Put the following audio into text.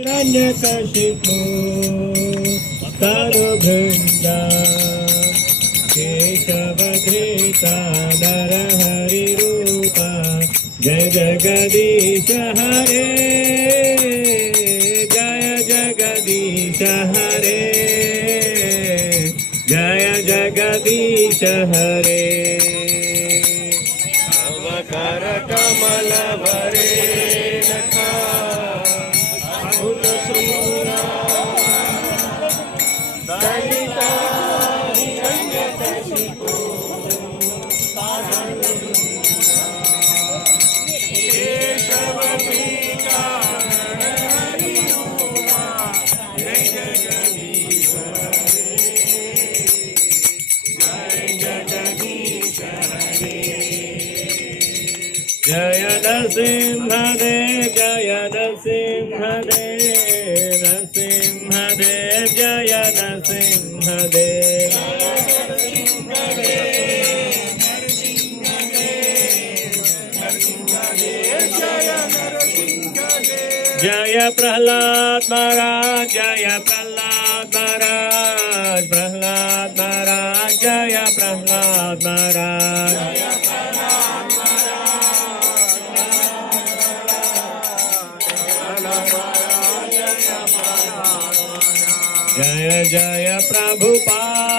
हिरण्यकशिपु तनुभृङ्गा केशवधृता नरहरिरूपा जय जगदीश हरे जय जगदीश हरे जय जगदीश हरे अवकर कमल भरे नखा फूल सुना दयिता हिरण्यकशिपु केशवधृता नरहरिरूपा जय जगदीश जय नरसिंहदेव जय नरसिंहदेव नरसिंहदेव जय नरसिंहदेव जय प्रहलाद महाराज जय प्रहलाद महाराज प्रहलाद महाराज जय प्रहलाद महाराज जय जय प्रभुपाद